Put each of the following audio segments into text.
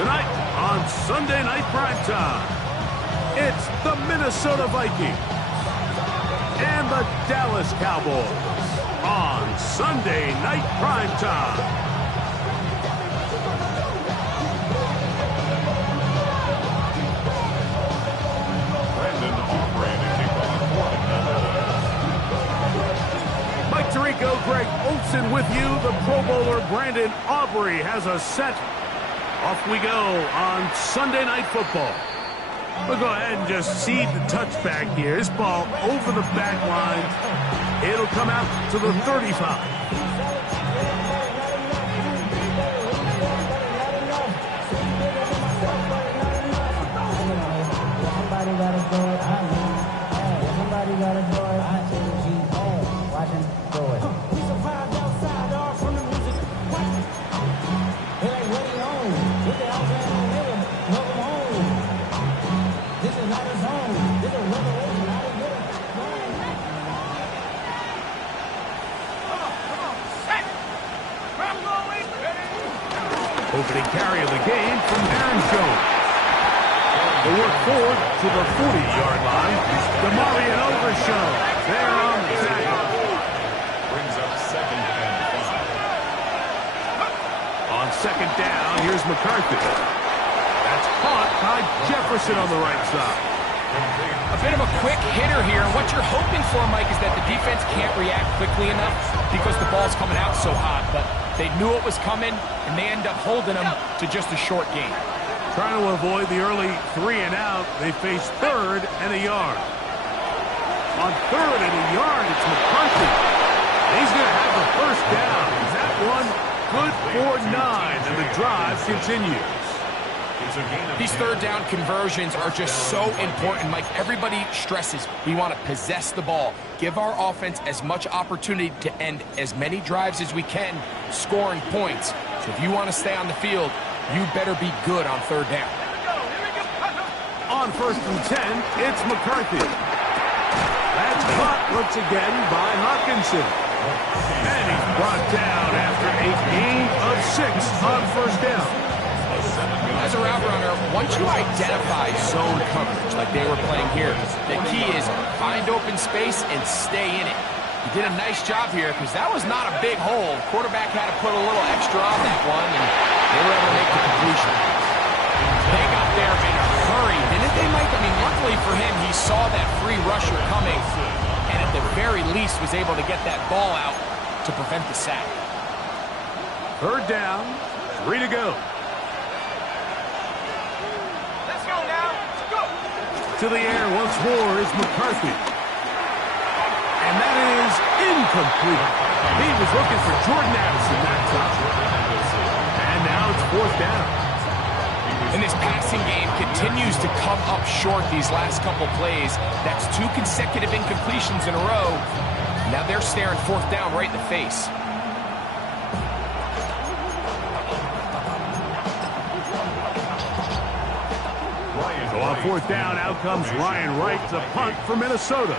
Tonight on Sunday Night Primetime, it's the Minnesota Vikings and the Dallas Cowboys on Sunday Night Primetime. Tirico, Greg Olsen with you. The Pro Bowler Brandon Aubrey has a set. Off we go on Sunday Night Football. We'll go ahead and just seed the touchback here. This ball over the back line. It'll come out to the 35. Somebody gotta do it. Somebody gotta do it. Watching, do it. We survived outside, all from the music. They're like, what are you on? What the hell's going on here? Welcome home. This is not a zone. This is a revelation. How to get it. Come on. Set. I'm going. Opening carry of the game from Aaron Jones. The work forward to the 40-yard line. Demarion Overshow there on the tackle. Brings up 2nd and 5. On 2nd down, here's McCarthy. That's caught by Jefferson on the right side. A bit of a quick hitter here. What you're hoping for, Mike, is that the defense can't react quickly enough because the ball's coming out so hot. But they knew it was coming, and they end up holding them to just a short gain. Trying to avoid the early 3 and out, they face 3rd and a yard. On 3rd and a yard, it's McCarthy. He's going to have the first down. That one good for 9, and the drive continues. These 3rd down conversions are just so important, Mike. Everybody stresses we want to possess the ball, give our offense as much opportunity to end as many drives as we can, scoring points. So if you want to stay on the field, you better be good on 3rd down. On 1st and 10, it's McCarthy. That's caught once again by Hawkinson. And he's brought down after a gain of 6 on 1st down. As a route runner, once you identify zone coverage like they were playing here, the key is find open space and stay in it. He did a nice job here because that was not a big hole. Quarterback had to put a little extra on that one, and they were able to make the completion. They got there in a hurry, didn't they, Mike? I mean, luckily for him, he saw that free rusher coming, and at the very least was able to get that ball out to prevent the sack. 3rd down, 3 to go. Let's go now. Let's go. To the air once more is McCarthy. And that is incomplete. He was looking for Jordan Addison that time. And now it's 4th down. And this passing game continues to come up short these last couple plays. That's 2 consecutive incompletions in a row. Now they're staring 4th down right in the face. So on 4th down, out comes Ryan Wright to punt for Minnesota.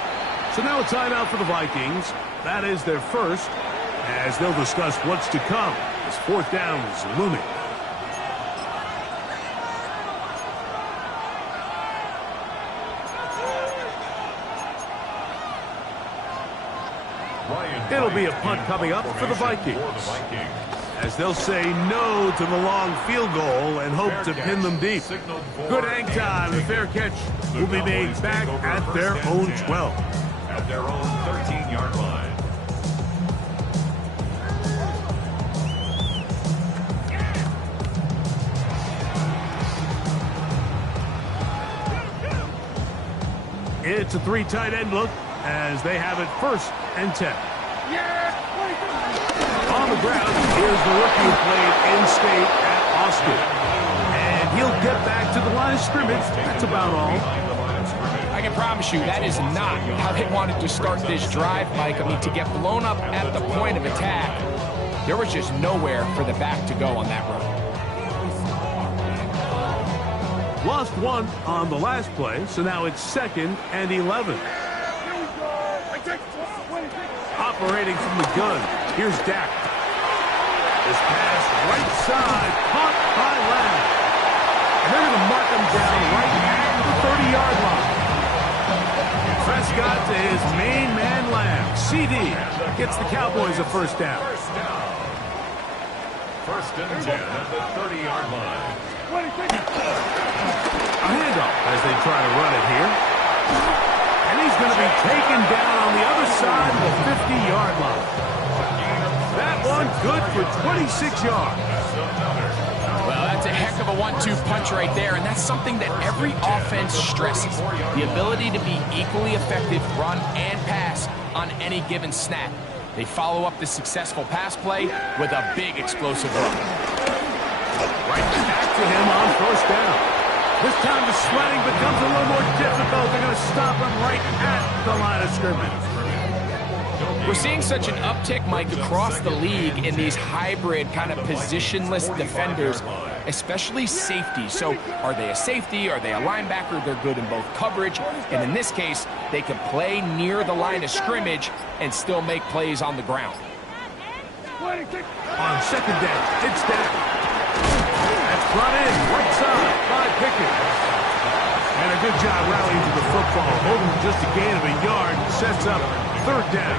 So now a timeout for the Vikings. That is their first, as they'll discuss what's to come as 4th down is looming. It'll be a punt coming up for the Vikings, as they'll say no to the long field goal and hope to pin them deep. Good hang time. The fair catch will be made back at their own 12. At their own 13-yard line. It's a 3 tight end look as they have it 1st and 10. On the ground, here's the rookie who played in-state at Austin. And he'll get back to the line of scrimmage. That's about all. I can promise you that is not how they wanted to start this drive, Mike. I mean, to get blown up at the point of attack, there was just nowhere for the back to go on that run. Lost 1 on the last play, so now it's 2nd and 11. Operating from the gun, here's Dak. This pass right side, caught by Lamb. CD gets the Cowboys a first down. First and 10 at the 30-yard line. A handoff as they try to run it here. And he's going to be taken down on the other side of the 50-yard line. That one good for 26 yards. Well, that's a heck of a 1-2 punch right there, and that's something that every offense stresses. The ability to be equally effective run and pass on any given snap. They follow up the successful pass play with a big explosive run. Right back to him on first down. This time the sledding becomes a little more difficult. They're going to stop him right at the line of scrimmage. We're seeing such an uptick, Mike, across the league in these hybrid kind of positionless defenders, especially safety. So are they a safety? Are they a linebacker? They're good in both coverage. And in this case, they can play near the line of scrimmage and still make plays on the ground. On second down, it's down. That's brought in right side by Pickett. And a good job rallying to the football. Holding just a gain of a yard sets up third down.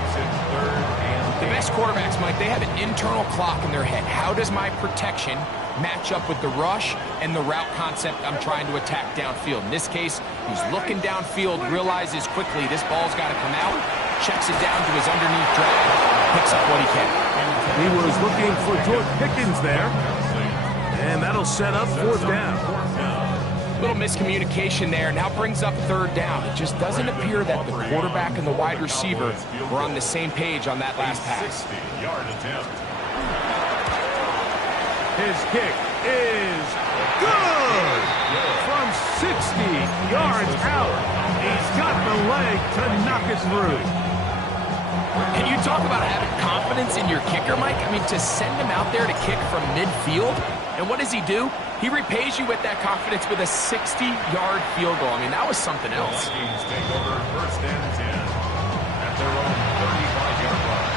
The best quarterbacks, Mike, they have an internal clock in their head. How does my protection match up with the rush and the route concept I'm trying to attack downfield? In this case, he's looking downfield, realizes quickly this ball's got to come out, checks it down to his underneath drag, picks up what he can. He was looking for George Pickens there, and that'll set up fourth down. Little miscommunication there, now brings up third down. It just doesn't appear that the quarterback and the wide receiver were on the same page on that last pass. 60-yard attempt. His kick is good! From 60 yards out, he's got the leg to knock it through. Can you talk about having confidence in your kicker, Mike? I mean, to send him out there to kick from midfield, and what does he do? He repays you with that confidence with a 60-yard field goal. I mean, that was something else. Vikings take over first and 10 at their own 35-yard line.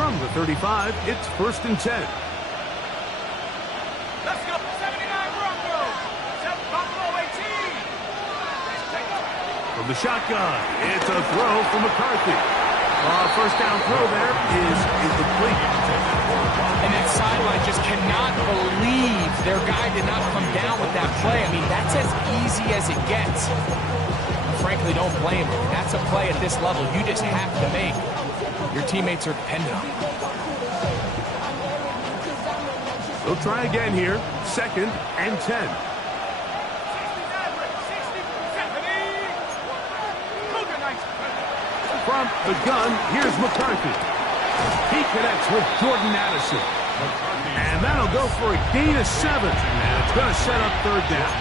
From the 35, it's first and 10. Let's go. 79 Broncos. 7 Buffalo 18. From the shotgun, it's a throw from McCarthy. First down throw there is incomplete. And that sideline just cannot believe their guy did not come down with that play. I mean, that's as easy as it gets. I frankly don't blame him. That's a play at this level you just have to make. Your teammates are dependent on it. They'll try again here. Second and 10. From the gun, here's McCarthy. He connects with Jordan Addison. And that'll go for a gain of 7. And it's going to set up third down.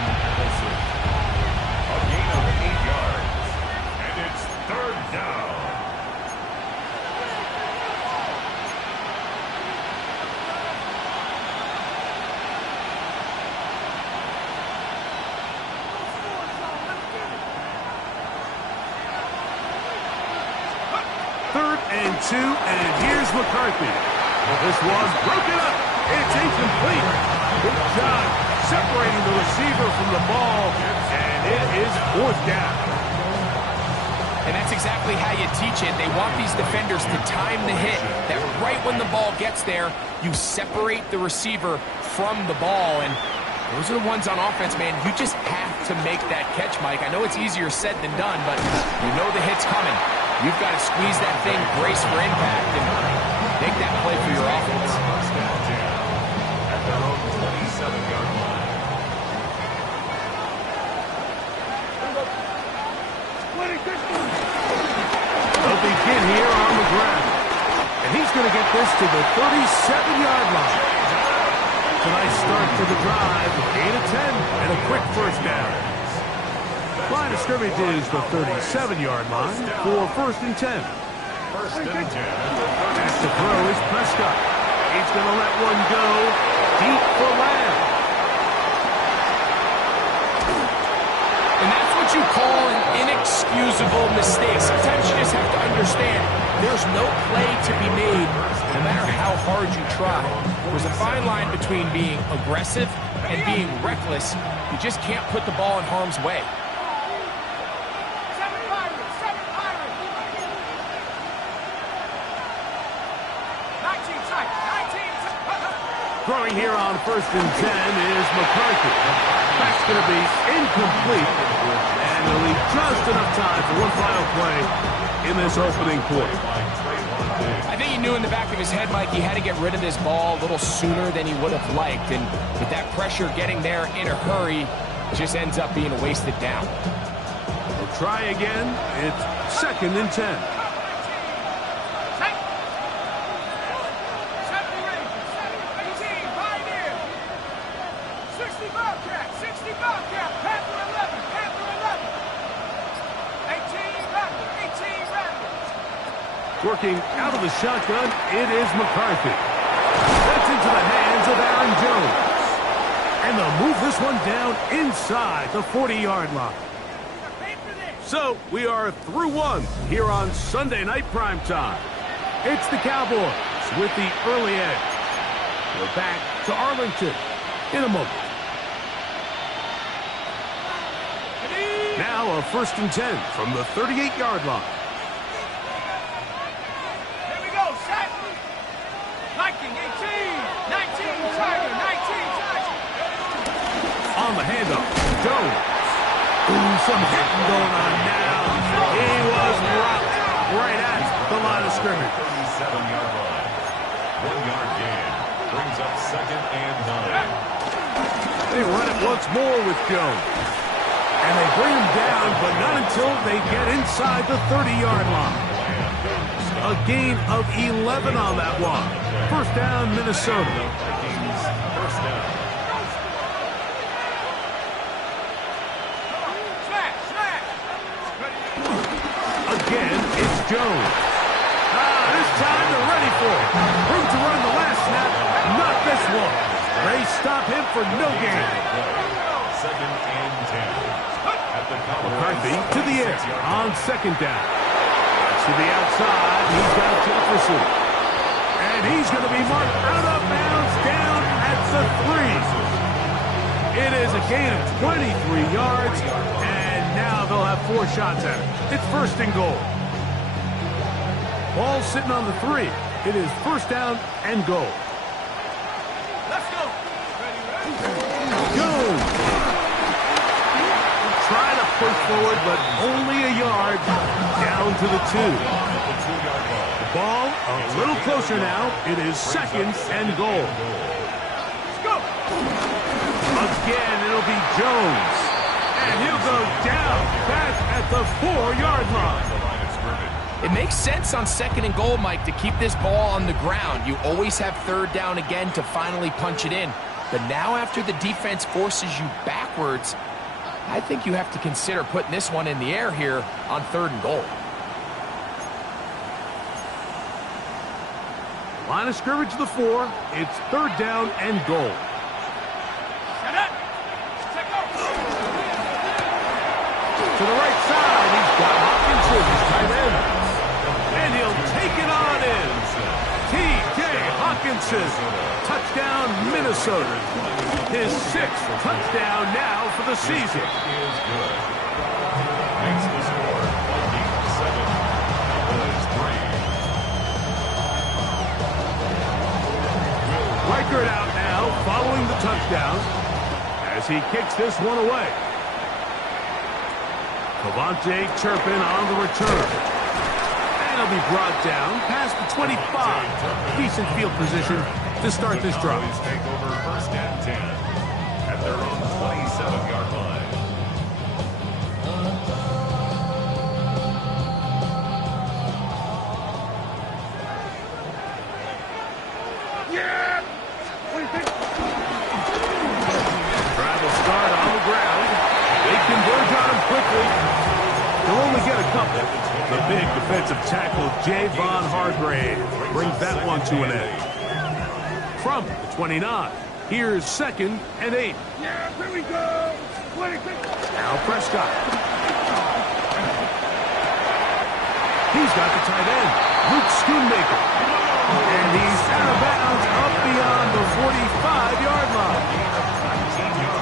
A gain of 8 yards. And it's third down. Third and 2, and here's McCarthy. This one's broken up. It's incomplete. Good job separating the receiver from the ball, and it is fourth down. And that's exactly how you teach it. They want these defenders to time the hit, that right when the ball gets there, you separate the receiver from the ball. And those are the ones on offense, man. You just have to make that catch, Mike. I know it's easier said than done, but you know the hit's coming. You've got to squeeze that thing, brace for impact, and make that play for your offense. First and 10 at their own 27-yard line. They'll begin here on the ground. And he's going to get this to the 37-yard line. It's a nice start to the drive. A gain of 10 and a quick first down. Line of scrimmage is the 37-yard line for first and 10. First and 10 at the Back to throw is Prescott. He's going to let one go deep for Lamb. And that's what you call an inexcusable mistake. Sometimes you just have to understand there's no play to be made, no matter how hard you try. There's a fine line between being aggressive and being reckless. You just can't put the ball in harm's way. Throwing here on 1st and 10 is McCarthy. That's going to be incomplete. And it'll leave just enough time for one final play in this opening quarter. I think he knew in the back of his head, Mike, he had to get rid of this ball a little sooner than he would have liked. And with that pressure getting there in a hurry, it just ends up being a wasted down. We'll try again. It's 2nd and 10. Working out of the shotgun, it is McCarthy. That's into the hands of Aaron Jones. And they'll move this one down inside the 40-yard line. So we are through one here on Sunday Night Primetime. It's the Cowboys with the early edge. We're back to Arlington in a moment. Now a 1st and 10 from the 38-yard line. On the handoff, Jones. Ooh, some hitting going on now. He was rocked right at the line of scrimmage. 37-yard line. 1-yard gain. Brings up 2nd and 9. They run it once more with Jones. And they bring him down, but not until they get inside the 30-yard line. A gain of 11 on that one. 1st down, Minnesota. First down. Again, it's Jones. This time they're ready for it. Room to run the last snap. Not this one. They stop him for no gain. 2nd and 10. At the McCarthy to the air on 2nd down. To the outside, he's got Jefferson. And he's going to be marked out of bounds down at the 3. It is a gain of 23 yards, and now they'll have 4 shots at it. It's 1st and goal. Ball sitting on the 3. It is 1st down and goal. Let's go. Jones. Try to push forward, but only a yard down to the 2. The ball a little closer now. It is 2nd and goal. Let's go. Again, it'll be Jones. And he'll go down back at the 4-yard line. It makes sense on 2nd and goal, Mike, to keep this ball on the ground. You always have 3rd down again to finally punch it in. But now after the defense forces you backwards, I think you have to consider putting this one in the air here on 3rd and goal. Line of scrimmage to the 4. It's 3rd down and goal. To the right side, he's got Hawkinson, tight end. And he'll take it on in. T.J. Hawkinson, touchdown Minnesota. His 6th touchdown now for the season. Is good. Makes the score. Vikings 7, Cowboys 3. Reichert out now, following the touchdown, as he kicks this one away. Cavante Turpin on the return. And he'll be brought down past the 25. Decent field position to start this drive. Cowboys take over 1st and 10 at their own 27-yard line. Yeah! What do you think? Try to start on the ground. They converge on him quickly. They'll only get a couple. The big defensive tackle, Javon Hargrave, brings that one to an end. From the 29, here's 2nd and 8. Yeah, here we go. Now Prescott. He's got the tight end, Luke Schoonmaker. And he's out of bounds up beyond the 45-yard line.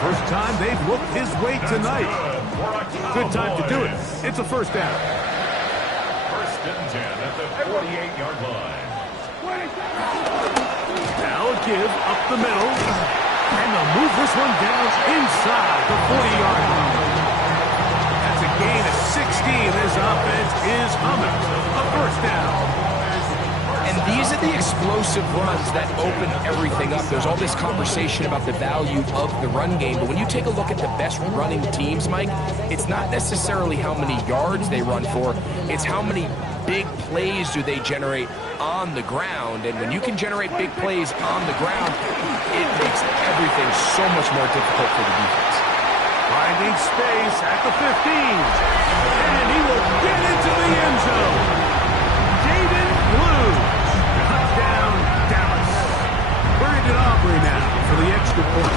First time they've looked his way tonight. Good time to do it. It's a first down. First and 10 at the 48-yard line. Now a give up the middle. And they'll move this one down inside the 40-yard line. That's a gain of 16. This offense is humming. A first down. And these are the explosive runs that open everything up. There's all this conversation about the value of the run game, but when you take a look at the best running teams, Mike, it's not necessarily how many yards they run for, it's how many big plays do they generate on the ground. And when you can generate big plays on the ground, it makes everything so much more difficult for the defense. Finding space at the 15. And he will get into the end zone. Jaden Blue. Touchdown, Dallas. Brandon Aubrey now for the extra point.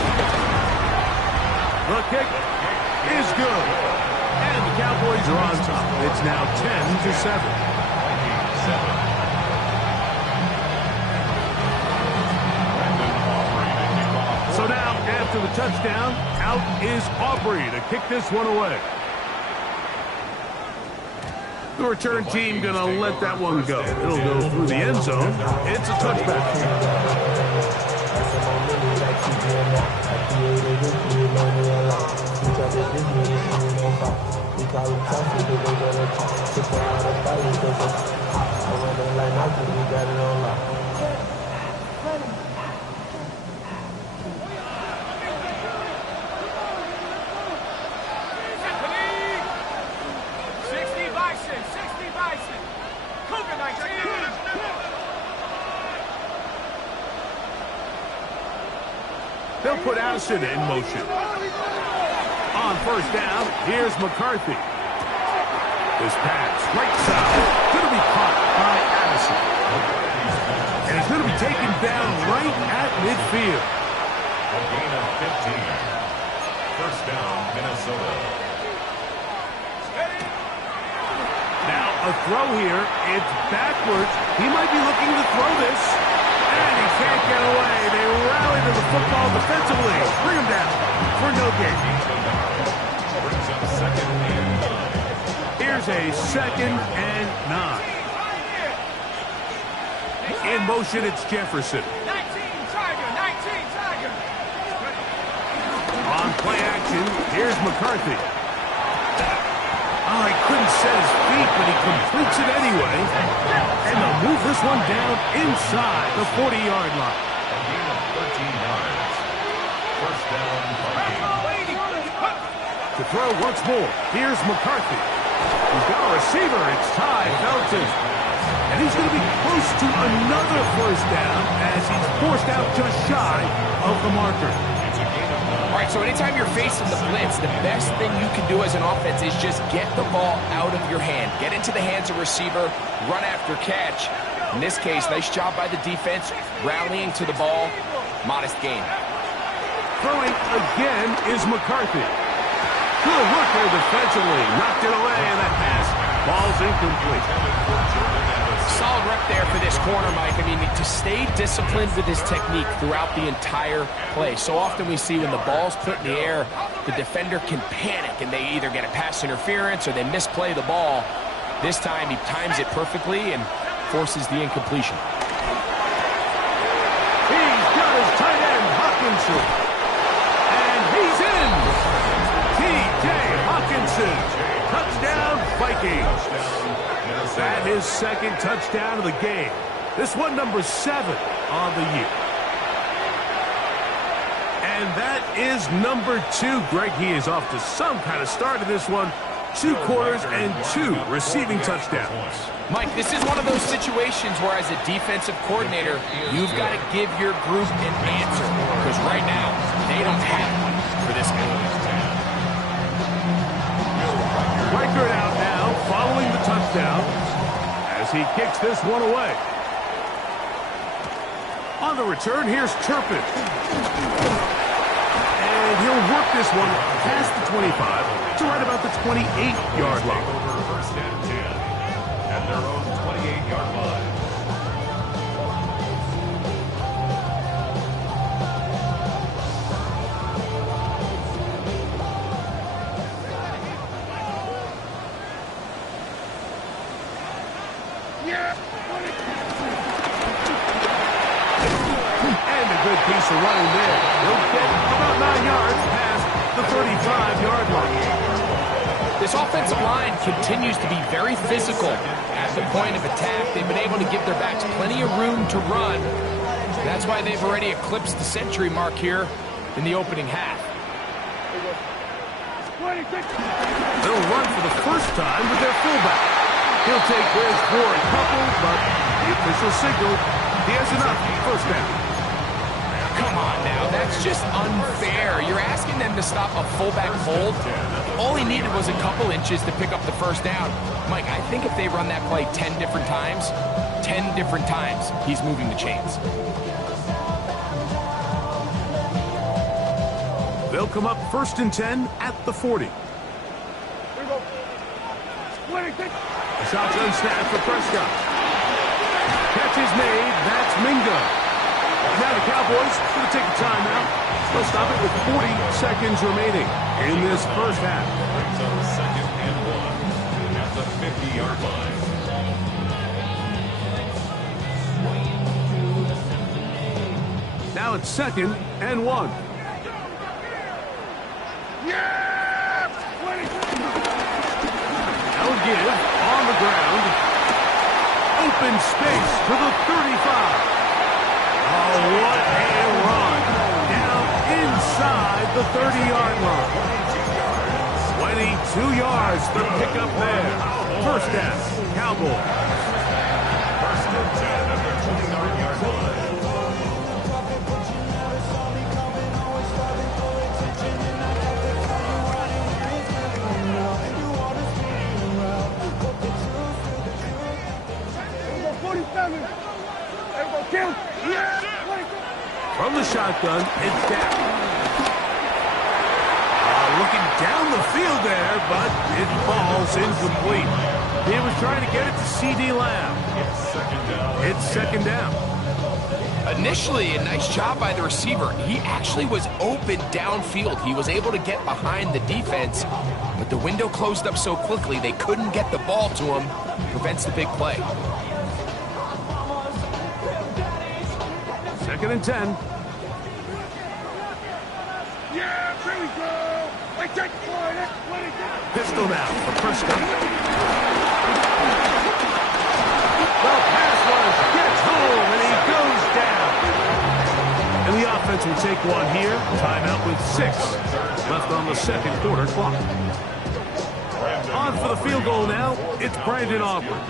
The kick is good. And the Cowboys are on top. It's now 10-7. So now, after the touchdown, out is Aubrey to kick this one away. The return team going to let that one go. It'll go through the end zone. It's a touchback. They'll put Addison in motion. On first down, here's McCarthy. This pass, right side, going to be caught by Addison. And he's going to be taken down right at midfield. A gain of 15. First down, Minnesota. Now a throw here. It's backwards. He might be looking to throw this. And he can't get away. They rally to the football defensively. Bring him down for no gain. Brings up second and 9. Here's a 2nd and 9. In motion, it's Jefferson. 19 Tiger. On play action, here's McCarthy. Oh, he couldn't set his feet, but he completes it anyway. And they'll move this one down inside the 40-yard line. A gain of 13 yards. First down, Vikings. To throw once more, here's McCarthy. He's got a receiver, it's Ty Felton. And he's going to be close to another first down as he's forced out just shy of the marker. All right, so anytime you're facing the blitz, the best thing you can do as an offense is just get the ball out of your hand. Get into the hands of receiver, run after catch. In this case, nice job by the defense, rallying to the ball. Modest gain. Throwing again is McCarthy. Good work there defensively. Knocked it away, and that pass falls incomplete. Solid rep there for this corner, Mike. I mean, to stay disciplined with his technique throughout the entire play. So often we see when the ball's put in the air, the defender can panic, and they either get a pass interference or they misplay the ball. This time, he times it perfectly and forces the incompletion. He's got his tight end, Hawkinson. And he's in. T.J. Hawkinson. Touchdown, Vikings. That is 2nd touchdown of the game. This one number 7 on the year. And that is number 2. Greg, he is off to some kind of start in this one. 2 quarters and 2 receiving touchdowns. Mike, this is one of those situations where as a defensive coordinator, you've got to give your group an answer. Because right now, they don't have one for this game. Reichert out now, following the touchdown, as he kicks this one away. On the return, here's Turpin. And he'll work this one past the 25 to right about the 28-yard line. First and 10. At their own 28-yard line. And a good piece of running there. He'll get about 9 yards past the 35-yard line. This offensive line continues to be very physical at the point of attack. They've been able to give their backs plenty of room to run. That's why they've already eclipsed the century mark here in the opening half. They'll run for the first time with their fullback. He'll take this for a couple, but the official signal, he has enough. First down. Come on now, that's just unfair. You're asking them to stop a fullback hold. All he needed was a couple inches to pick up the first down. Mike, I think if they run that play 10 different times, he's moving the chains. They'll come up 1st and 10 at the 40. Shotgun snap for Prescott. Catch is made. That's Mingo. Now the Cowboys going to take a timeout. They'll stop it with 40 seconds remaining in this first half. Brings up 2nd and 1 at the 50-yard line. Now it's 2nd and 1. They'll give on the ground. Open space to the 35. Oh, what a run. Down inside the 30-yard line. 22 yards to pick up there. First down, Cowboys. 1st and 10 at the 29-yard line. From the shotgun, it's down. Looking down the field there, but it falls incomplete. He was trying to get it to C.D. Lamb. It's second down. Initially, a nice job by the receiver. He actually was open downfield. He was able to get behind the defense, but the window closed up so quickly they couldn't get the ball to him. Prevents the big play. 2nd and 10. Pistol now for Prescott. The pass rush gets home, and he goes down. And the offense will take one here. Timeout with 6 left on the second quarter clock. On for the field goal now, it's Brandon Aubrey.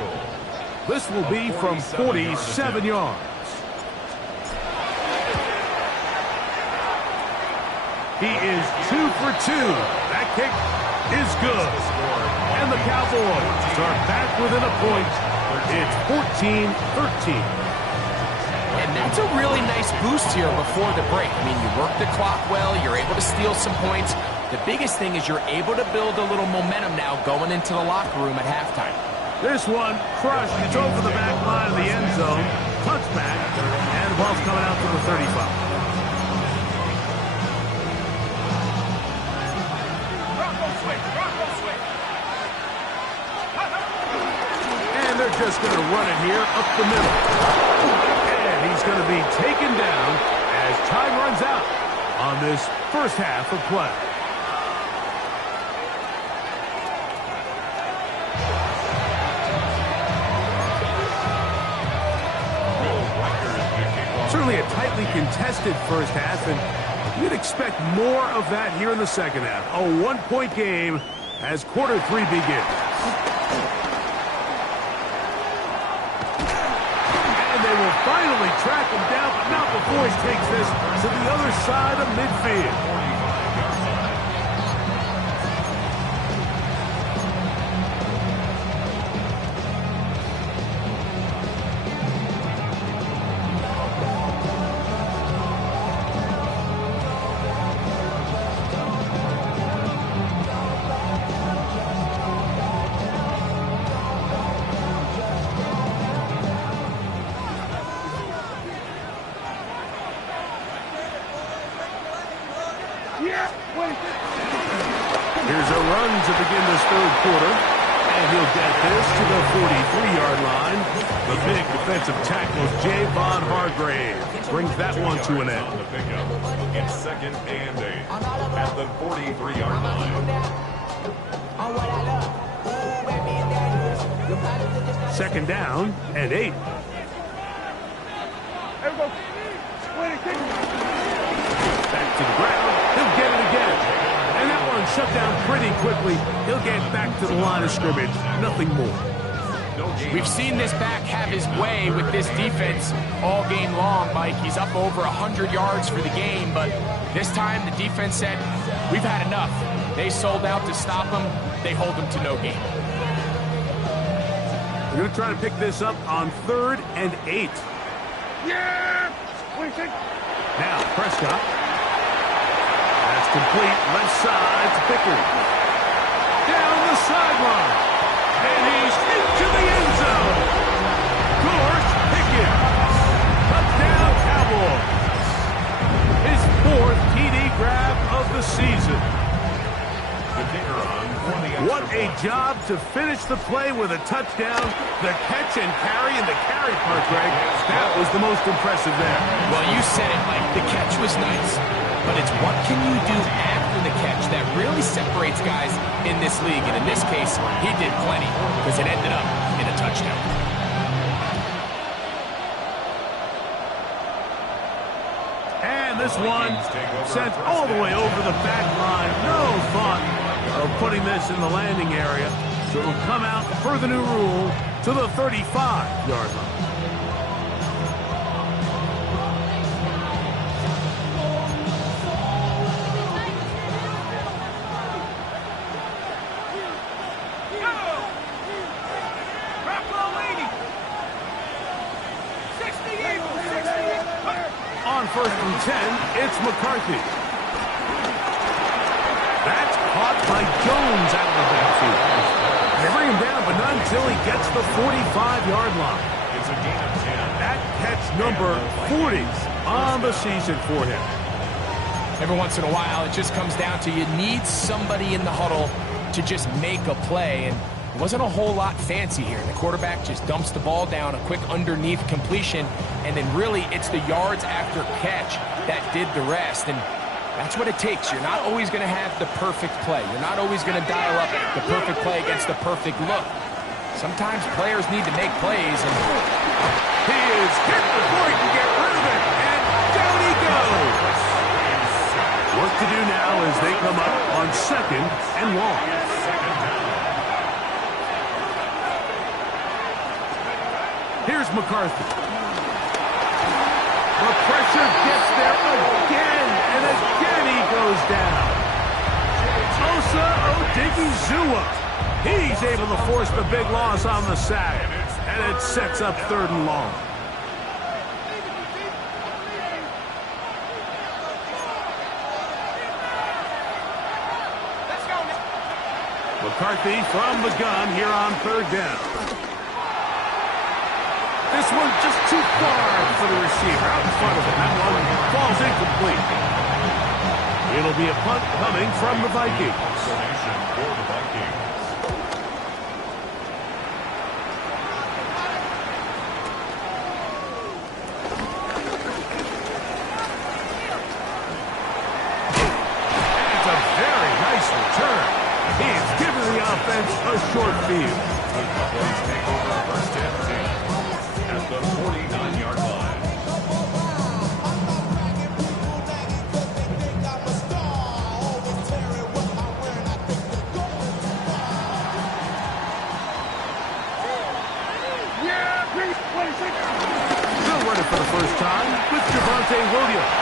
This will be from 47 yards. He is 2 for 2. That kick is good. And the Cowboys are back within a point. It's 14-13. And that's a really nice boost here before the break. I mean, you work the clock well, you're able to steal some points. The biggest thing is you're able to build a little momentum now going into the locker room at halftime. This one crushed. It's over the back line of the end zone. Touchback. And the ball's coming out to the 35. And they're just going to run it here up the middle. And he's going to be taken down as time runs out on this first half of play. Certainly a tightly contested first half, and you'd expect more of that here in the second half. A one-point game as quarter 3 begins. And they will finally track him down, but not before he takes this to the other side of midfield. Here's a run to begin this third quarter. And he'll get this to the 43-yard line. The big defensive tackle, Javon Hargrave, brings that one to an end. On the pickup, it's 2nd and 8 at the 43-yard line. 2nd down and 8. Back to the ground. He'll get it again. And that one shut down pretty quickly. He'll get back to the line of scrimmage. Nothing more. We've seen this back have his way with this defense all game long, Mike. He's up over 100 yards for the game, but this time the defense said, we've had enough. They sold out to stop him. They hold him to no gain. We're going to try to pick this up on 3rd and 8. Now, Prescott. That's complete. Left side to Pickard. Down the sideline. And he's into the end zone. Gorge Pickens. Touchdown Cowboys. His 4th TD grab of the season. The kicker on 20. What a job to finish the play with a touchdown. The catch and carry, and the carry part, Greg, that was the most impressive there. Well, you said it, Mike. The catch was nice, but it's what can you do after the catch that really separates guys in this league. And in this case, he did plenty because it ended up in a touchdown. And this one sent all the way over the back line. No thought of putting this in the landing area. So it'll come out per the new rule to the 35-yard line. On 1st and 10, it's McCarthy. That's caught by Jones out of the backfield. They bring him down, but not until he gets the 45-yard line. It's a gain of 10. That catch number 40 on the season for him. Every once in a while, it just comes down to you need somebody in the huddle to just make a play, and it wasn't a whole lot fancy here. The quarterback just dumps the ball down, a quick underneath completion, and then really it's the yards after catch that did the rest. And that's what it takes. You're not always going to have the perfect play. You're not always going to dial up the perfect play against the perfect look. Sometimes players need to make plays. And he is hit before he can get rid of it, and down he goes. Work to do now as they come up on 2nd and long. Here's McCarthy. The pressure gets there again, and again he goes down. Osa Odigizua. He's able to force the big loss on the sack, and it sets up 3rd and long. McCarthy from the gun here on 3rd down. This one just too far for the receiver out in front of him. That one falls incomplete. It'll be a punt coming from the Vikings. Formation for the Vikings. And it's a very nice return. He's giving the offense a short field. The Cowboys take over 1st and 10 at the 49-yard line. Still running for the first time with Javonte Williams.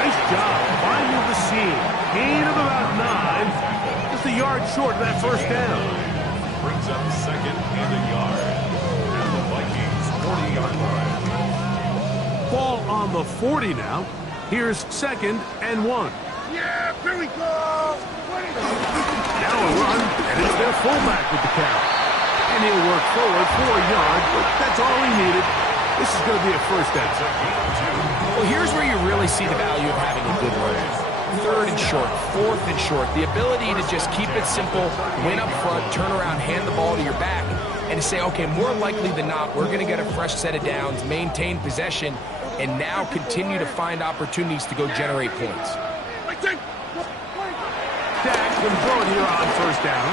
Nice job finding the seam. Gain of about 9. Just a yard short of that 1st down. Brings up 2nd and a yard. And the Vikings 40-yard line. Ball on the 40 now. Here's 2nd and 1. Yeah, here we go. Now a run, and it's their fullback with the carry. And he'll work forward for a yard, but that's all he needed. This is going to be a 1st down. well, here's where you really see the value of having a good run. third and short, fourth and short, the ability to just keep it simple, win up front, turn around, hand the ball to your back, and to say, okay, more likely than not, we're going to get a fresh set of downs, maintain possession, and now continue to find opportunities to go generate points. Dak can throw it here on first down.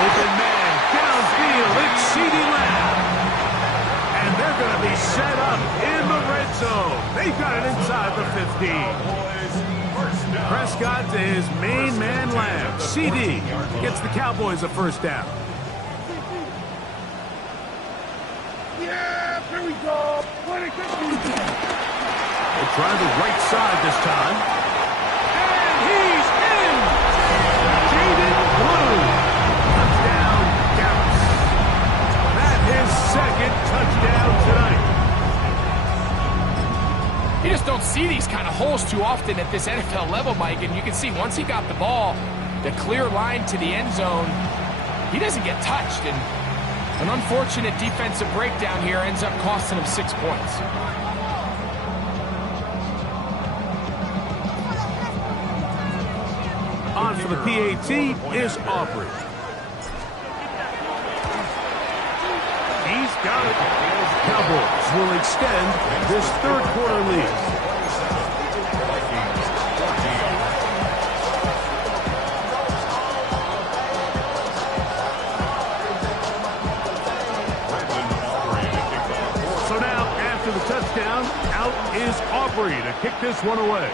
Open man, downfield, it's CeeDee Lamb. And they're going to be set up in the red zone. They've got it inside the 15. Prescott to his main man, Lamb. CD gets the Cowboys a first down. Yeah, here we go. They try the right side this time. And he's in! Jaden Blue. Touchdown, Dallas. That his second touchdown tonight. You just don't see these kind of holes too often at this NFL level, Mike, and you can see once he got the ball, the clear line to the end zone, he doesn't get touched, and an unfortunate defensive breakdown here ends up costing him 6 points. On for the PAT is Aubrey. He's got it. Cowboys will extend this third quarter lead. So now, after the touchdown, out is Aubrey to kick this one away.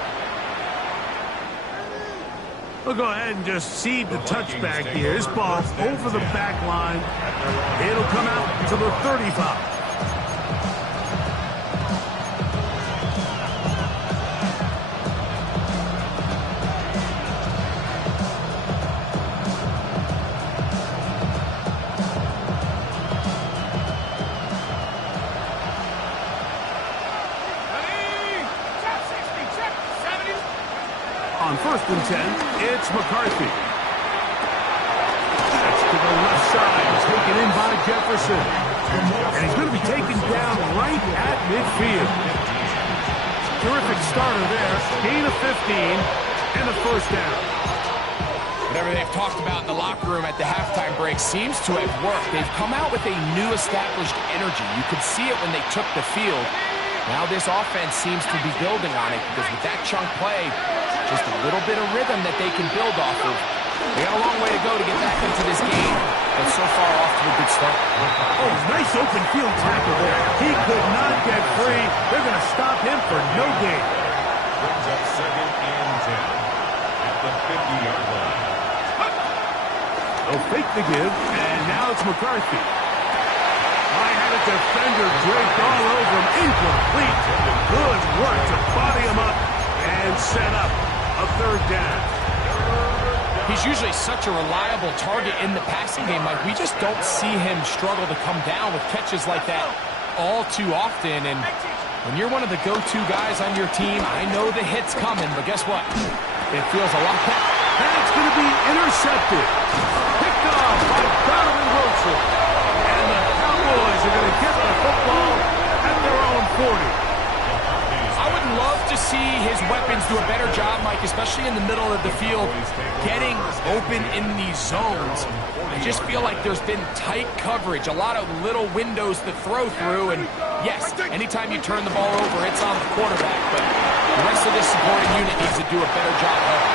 We'll go ahead and just seed the touchback here. This ball over the back line. It'll come out to the 35. On 1st and 10, it's McCarthy. That's to the left side, taken in by Jefferson. And he's going to be taken down right at midfield. Terrific starter there. Gain of 15 and a first down. Whatever they've talked about in the locker room at the halftime break seems to have worked. They've come out with a new established energy. You could see it when they took the field. Now this offense seems to be building on it because with that chunk play, just a little bit of rhythm that they can build off of. They got a long way to go to get back into this game, but so far off to a good start. Oh, nice open field tackle there. He could not get free. They're going to stop him for no gain. Brings up 2nd and 10 at the 50-yard line. They'll fake the give, and now it's McCarthy. I had a defender draped all over him. Incomplete. Good work to body him up and set up a third down. He's usually such a reliable target in the passing game. Like, we just don't see him struggle to come down with catches like that all too often. And when you're one of the go-to guys on your team, I know the hit's coming, but guess what? It feels a lot better. And it's going to be intercepted. Picked off by Donovan Wilson. And the Cowboys are going to get the football at their own 40. I would love to see his weapons do a better job, Mike, especially in the middle of the field, getting open in these zones. I just feel like there's been tight coverage, a lot of little windows to throw through, and yes, anytime you turn the ball over, it's on the quarterback, but the rest of this supporting unit needs to do a better job of it.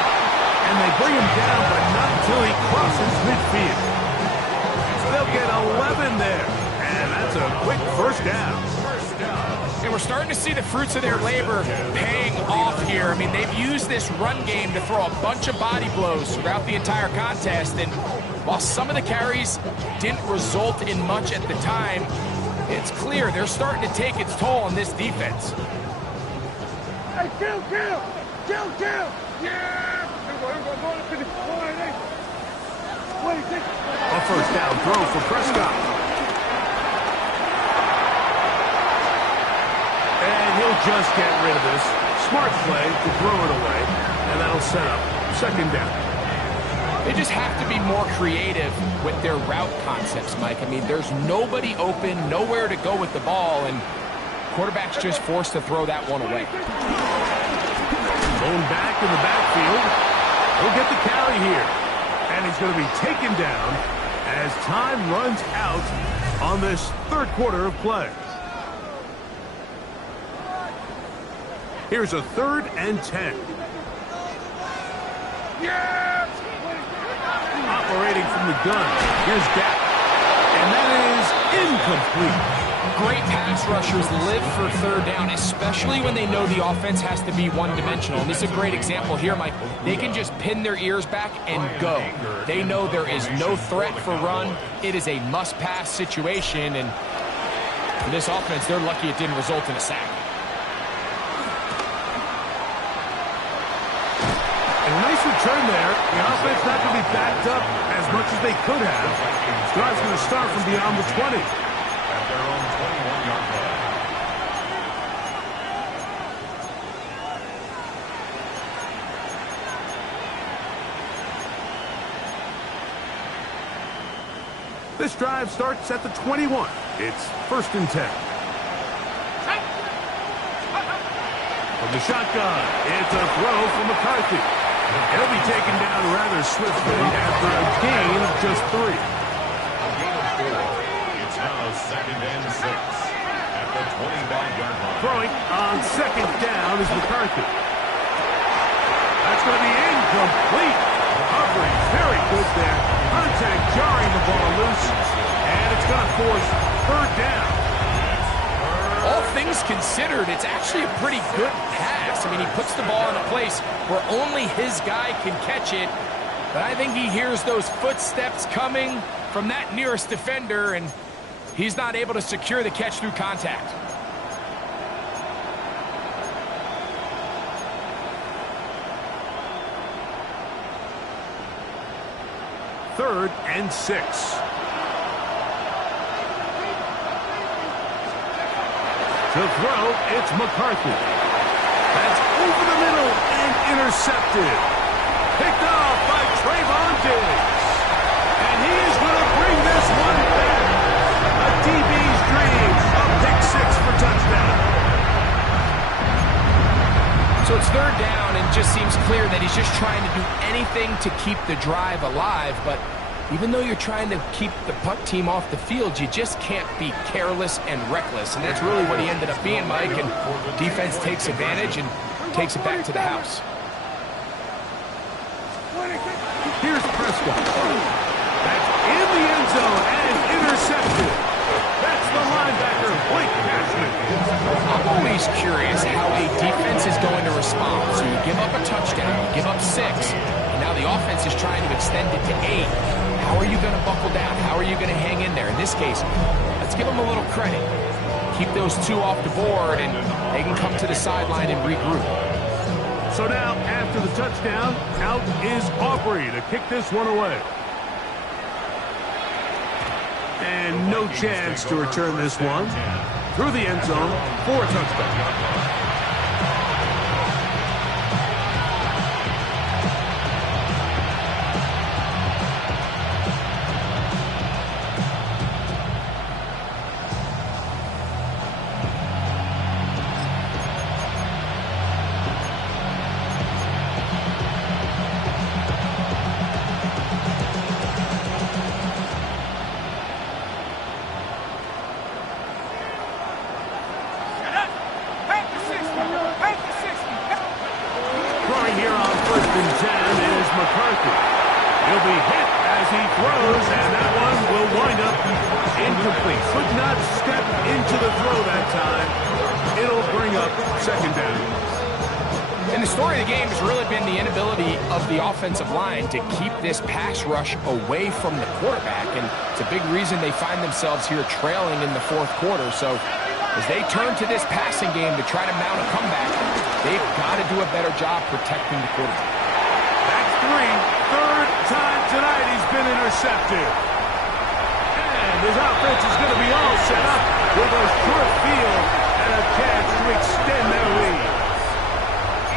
And they bring him down, but not until he crosses midfield. So they'll get 11 there, and that's a quick first down. And we're starting to see the fruits of their labor paying off here. I mean, they've used this run game to throw a bunch of body blows throughout the entire contest. And while some of the carries didn't result in much at the time, it's clear they're starting to take its toll on this defense. Hey, kill! Yeah! A first down throw for Prescott. And he'll just get rid of this. Smart play to throw it away, and that'll set up 2nd down. They just have to be more creative with their route concepts, Mike. I mean, there's nobody open, nowhere to go with the ball, and quarterback's just forced to throw that one away. Going back in the backfield. He'll get the carry here. And he's going to be taken down as time runs out on this third quarter of play. Here's a 3rd and 10. Yes! Operating from the gun. Here's Gap. And that is incomplete. Great pass rushers live for 3rd down, especially when they know the offense has to be one-dimensional. And this is a great example here, Mike. They can just pin their ears back and go. They know there is no threat for run. It is a must-pass situation, and for this offense, they're lucky it didn't result in a sack. A nice return there. The offense not going to be backed up as much as they could have. This drive's going to start from beyond the 20. At their own 21-yard line. This drive starts at the 21. It's 1st and 10. From the shotgun, it's a throw from McCarthy. He'll be taken down rather swiftly after a gain of just 3. A gain of 4. It's now 2nd and 6 at the 25-yard line. Throwing on 2nd down is McCarthy. That's going to be incomplete. Coverage very good there. Contact jarring the ball loose. And it's going to force 3rd down. All things considered, it's actually a pretty good pass. I mean, he puts the ball in a place where only his guy can catch it. But I think he hears those footsteps coming from that nearest defender, and he's not able to secure the catch through contact. Third and 6. To throw, it's McCarthy. That's over the middle and intercepted. Picked off by Trayvon Diggs. And he is going to bring this one back. A DB's dream. A pick 6 for touchdown. So it's 3rd down, and just seems clear that he's just trying to do anything to keep the drive alive. But even though you're trying to keep the punt team off the field, you just can't be careless and reckless. And that's really what he ended up being, Mike. And defense takes advantage and takes it back to the house. Here's Prescott. That's in the end zone and intercepted. That's the linebacker, Blake Cashman. I'm always curious how a defense is going to respond. So you give up a touchdown, you give up 6, and now the offense is trying to extend it to 8. How are you going to buckle down? How are you going to hang in there? In this case, let's give them a little credit. Keep those 2 off the board, and they can come to the sideline and regroup. So now, after the touchdown, out is Aubrey to kick this one away. And no chance to return this one through the end zone for a touchdown. McCarthy. He'll be hit as he throws, and that one will wind up incomplete. Could not step into the throw that time. It'll bring up 2nd down. And the story of the game has really been the inability of the offensive line to keep this pass rush away from the quarterback. And it's a big reason they find themselves here trailing in the 4th quarter. So as they turn to this passing game to try to mount a comeback, they've got to do a better job protecting the quarterback. That's 3. 3rd time tonight he's been intercepted. And his offense is going to be all set up with a short field and a chance to extend their lead.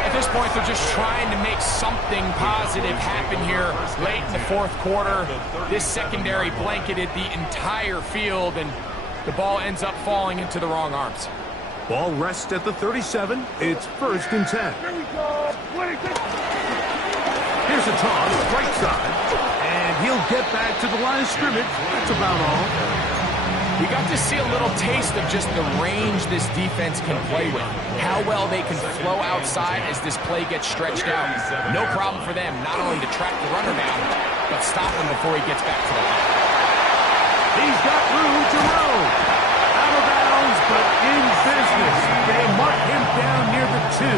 At this point, they're just trying to make something positive happen here late in the 4th quarter. This secondary blanketed the entire field, and the ball ends up falling into the wrong arms. Ball rests at the 37. It's 1st and 10. Here's a toss, right side, and he'll get back to the line of scrimmage. That's about all. We got to see a little taste of just the range this defense can play with. How well they can flow outside as this play gets stretched out. No problem for them not only to track the runner down, but stop him before he gets back to the line. He's got room to roll. Out of bounds, but in business. They mark him down near the 2.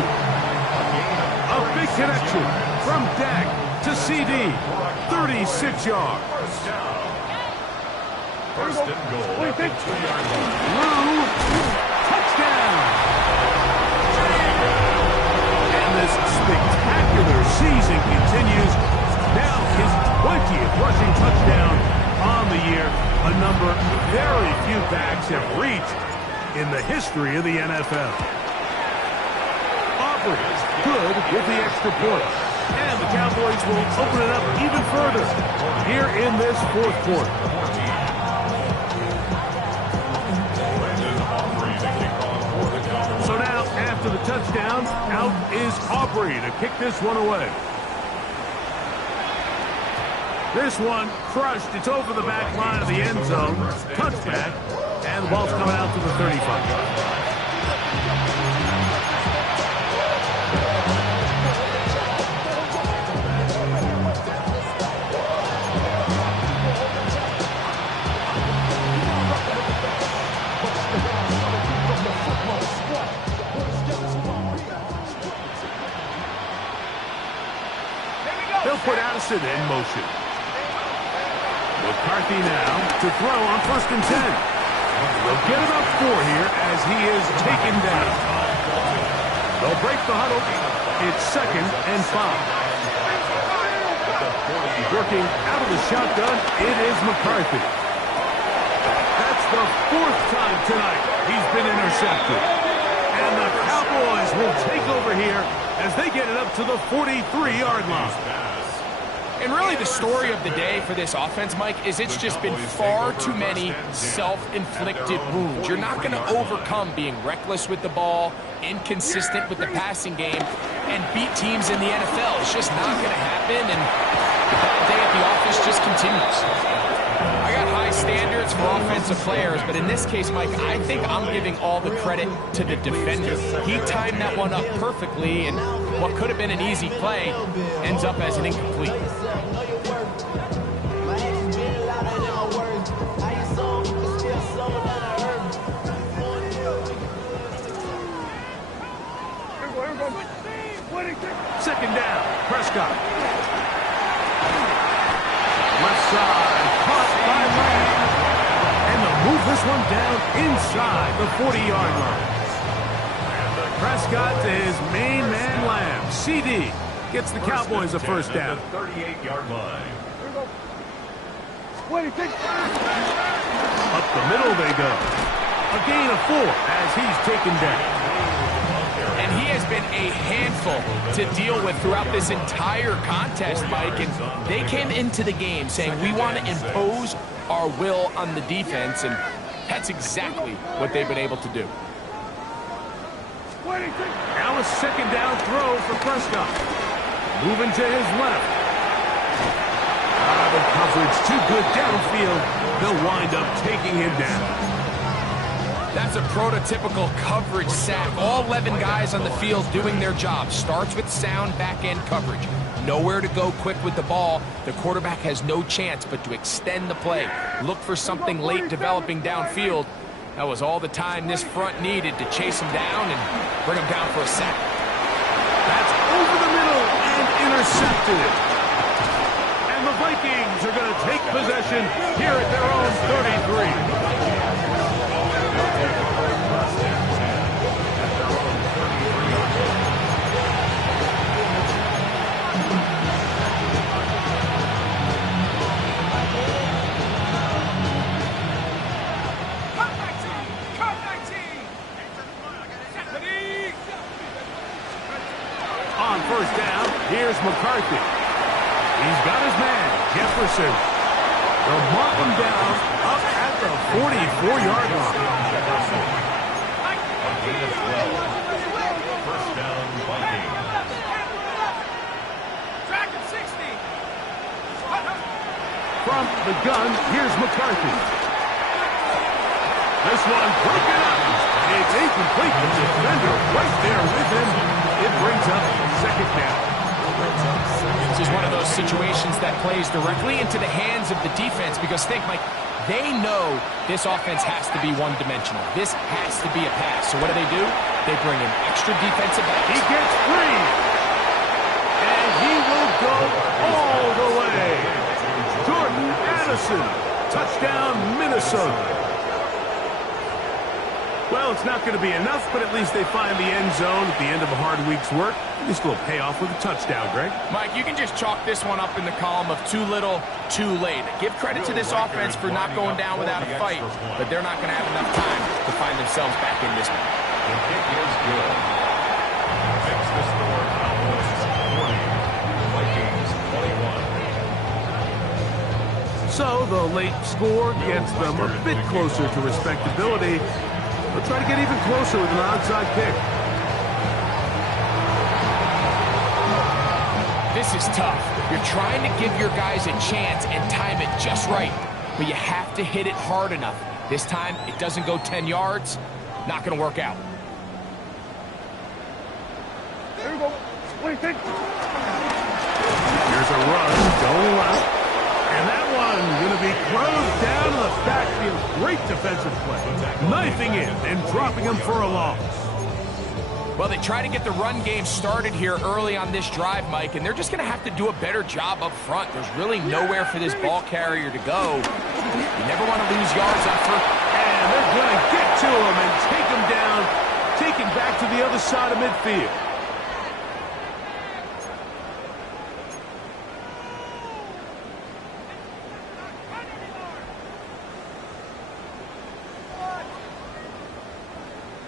A big connection from Dak to CD. 36 yards. First and goal at the 2-yard line. Lou, touchdown. And this spectacular season continues. Now his 20th rushing touchdown on the year. A number very few backs have reached in the history of the NFL. Aubrey good with the extra point. And the Cowboys will open it up even further here in this fourth quarter. So now, after the touchdown, out is Aubrey to kick this one away. This one crushed. It's over the back line of the end zone. Touchback. And the ball's coming out to the 35. They'll put Addison in motion. McCarthy now to throw on 1st and 10. They'll get about 4 here as he is taken down. They'll break the huddle. It's 2nd and 5. Working out of the shotgun, it is McCarthy. That's the 4th time tonight he's been intercepted. And the Cowboys will take over here as they get it up to the 43-yard line. And really the story of the day for this offense, Mike, is it's just been far too many self-inflicted wounds. You're not going to overcome being reckless with the ball, inconsistent with the passing game, and beat teams in the NFL. It's just not going to happen, and the bad day at the office just continues. I got high standards for offensive players, but in this case, Mike, I think I'm giving all the credit to the defender. He timed that one up perfectly, and what could have been an easy play ends up as an incomplete. Second down, Prescott. Left side, caught by Lamb. And they'll move this one down inside the 40-yard line. Prescott to his main man, Lamb. CD gets the Cowboys a first down. 38-yard line. Up the middle they go. A gain of 4 as he's taken down. And he has been a handful to deal with throughout this entire contest, Mike. And they came into the game saying, we want to impose our will on the defense. And that's exactly what they've been able to do. Now a second down throw for Prescott. Moving to his left. The coverage too good downfield. They'll wind up taking him down. That's a prototypical coverage sack. All 11 guys on the field doing their job. Starts with sound back-end coverage. Nowhere to go quick with the ball. The quarterback has no chance but to extend the play. Look for something late developing downfield. That was all the time this front needed to chase him down and bring him down for a sack. That's over the middle and intercepted. And the Vikings are going to take possession here at their own 33. On first down, here's McCarthy. He's got his man, Jefferson. They'll mark him down up at the 44-yard line. A gain of 12. First down, Vikings. From the gun, here's McCarthy. This one broken up. It's incomplete. The defender right there with him. It brings up second down. This is one of those situations that plays directly into the hands of the defense because think, Mike, they know this offense has to be one-dimensional. This has to be a pass. So what do? They bring in extra defensive backs. He gets free. And he will go all the way. Jordan Addison. Touchdown, Minnesota. Well, it's not going to be enough, but at least they find the end zone at the end of a hard week's work. At least a little payoff with a touchdown, Greg. Mike, you can just chalk this one up in the column of too little, too late. Give credit to this offense for not going down without a fight, but they're not going to have enough time to find themselves back in this one. The kick is good. Makes the score Cowboys 40, Vikings 21. So the late score gets them a bit closer to respectability. They'll try to get even closer with an onside kick. This is tough. You're trying to give your guys a chance and time it just right, but you have to hit it hard enough. This time, it doesn't go 10 yards. Not going to work out. There you go. Here's a rush going left. And that one going to be closed down in the backfield. Great defensive play. Knifing in and dropping him for a loss. Well, they try to get the run game started here early on this drive, Mike, and they're just going to have to do a better job up front. There's really nowhere for this ball carrier to go. You never want to lose yards on first. And they're going to get to him and take him down, take him back to the other side of midfield.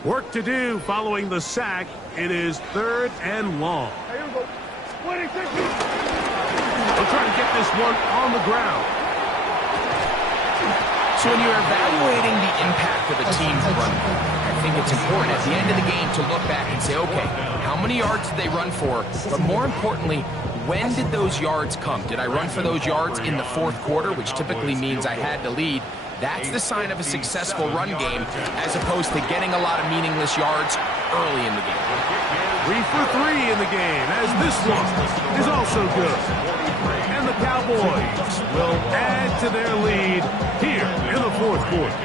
Work to do following the sack. It is 3rd and long. They'll try to get this one on the ground. So when you're evaluating the impact of a team's run, I think it's important at the end of the game to look back and say, okay, how many yards did they run for? But more importantly, when did those yards come? Did I run for those yards in the 4th quarter, which typically means I had to lead? That's the sign of a successful run game, as opposed to getting a lot of meaningless yards early in the game. 3 for 3 in the game, as this one is also good. And the Cowboys will add to their lead here in the 4th quarter.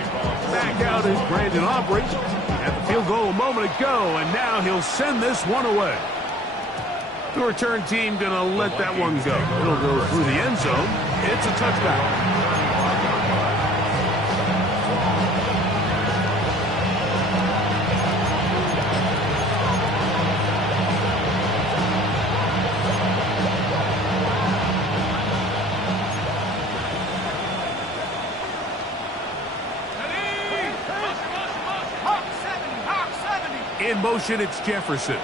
Back out is Brandon Aubrey at the field goal a moment ago, and now he'll send this one away. The return team going to let that one go. It'll go through the end zone. It's a touchback. In motion, it's Jefferson.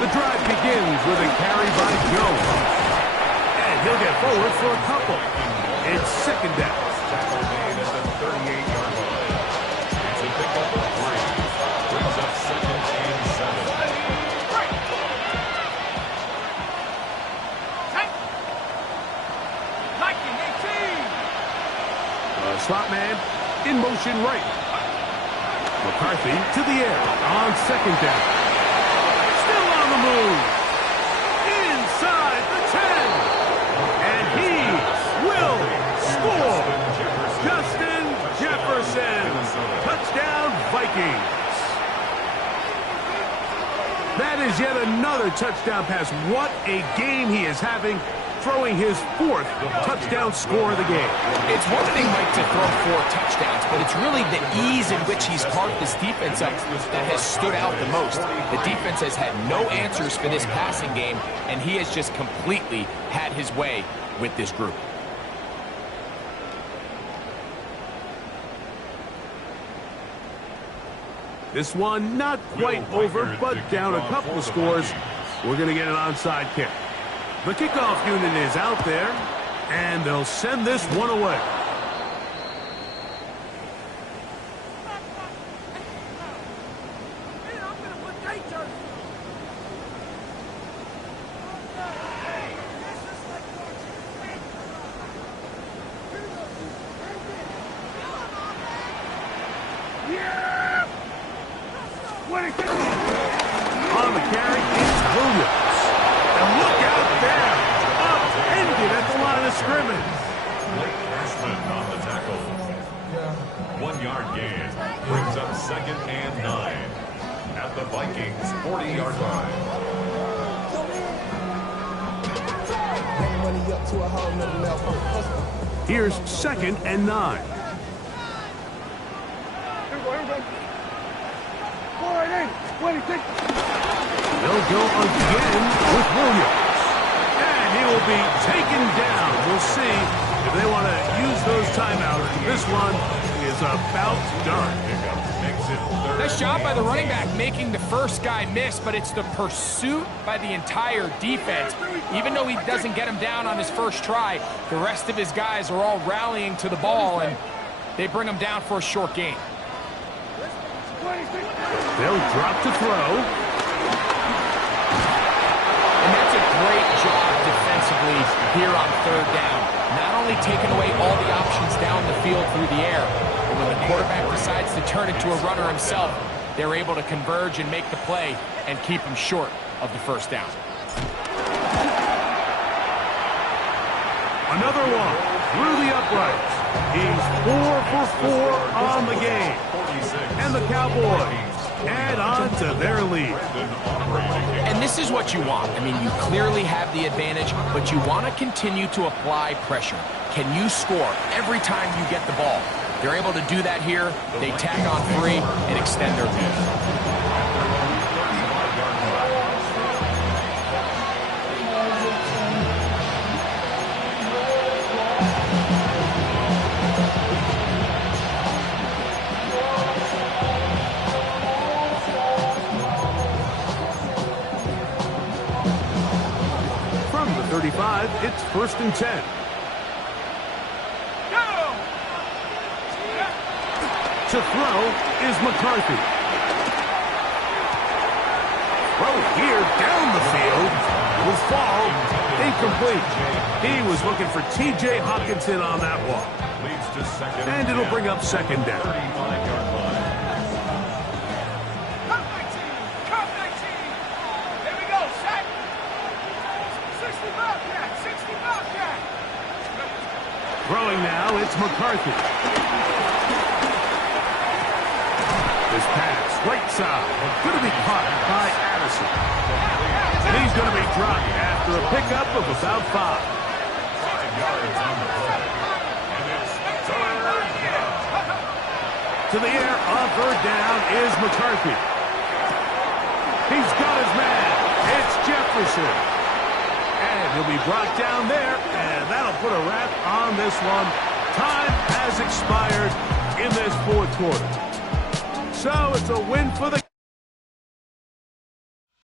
The drive begins with a carry by Jones. And he'll get forward for a couple. It's 2nd down. Tackle made at the 38-yard line. It's a pickup of 3. Brings up 2nd and 7. Slot man in motion right. McCarthy to the air on 2nd down. Still on the move. Inside the 10. And he will score. Justin Jefferson. Touchdown Vikings. That is yet another touchdown pass. What a game he is having, throwing his 4th touchdown score of the game. It's one thing, Mike, to throw 4 touchdowns, but it's really the ease in which he's carved this defense up that has stood out the most. The defense has had no answers for this passing game, and he has just completely had his way with this group. This one not quite over, but down a couple of scores. We're going to get an onside kick. The kickoff unit is out there, and they'll send this one away. On the carry, it's Williams. And look out there. Upended at the line of scrimmage. Blake Cashman on the tackle. 1 yard gain brings up 2nd and 9 at the Vikings 40-yard line. Here's 2nd and 9. They'll go again with Williams. And he will be taken down. We'll see if they want to use those timeouts. This one is about done. Nice job by the running back making the first guy miss, but it's the pursuit by the entire defense. Even though he doesn't get him down on his first try, the rest of his guys are all rallying to the ball, and they bring him down for a short gain. They'll drop to throw. And that's a great job defensively here on 3rd down. Not only taking away all the options down the field through the air, but when the quarterback decides to turn it to a runner himself, they're able to converge and make the play and keep him short of the 1st down. Another one through the uprights. He's 4 for 4 on the game. And the Cowboys add on to their lead. And this is what you want. I mean, you clearly have the advantage, but you want to continue to apply pressure. Can you score every time you get the ball? They're able to do that here. They tack on 3 and extend their lead. From the 35, it's 1st and 10. To throw is McCarthy. Throw here down the field will fall incomplete. He was looking for T.J. Hawkinson on that one. And it'll bring up 2nd down. Come 19. There we go, set. 60 Bobcat, 60 Bobcat. Throwing now, it's McCarthy. This pass, right side, going to be caught by Addison. And he's going to be dropped after a pickup of about 5. 5 yards on the play. And it's 3rd down. To the air on 3rd down is McCarthy. He's got his man. It's Jefferson. And he'll be brought down there, and that'll put a wrap on this one. Time has expired in this 4th quarter. So it's a win for the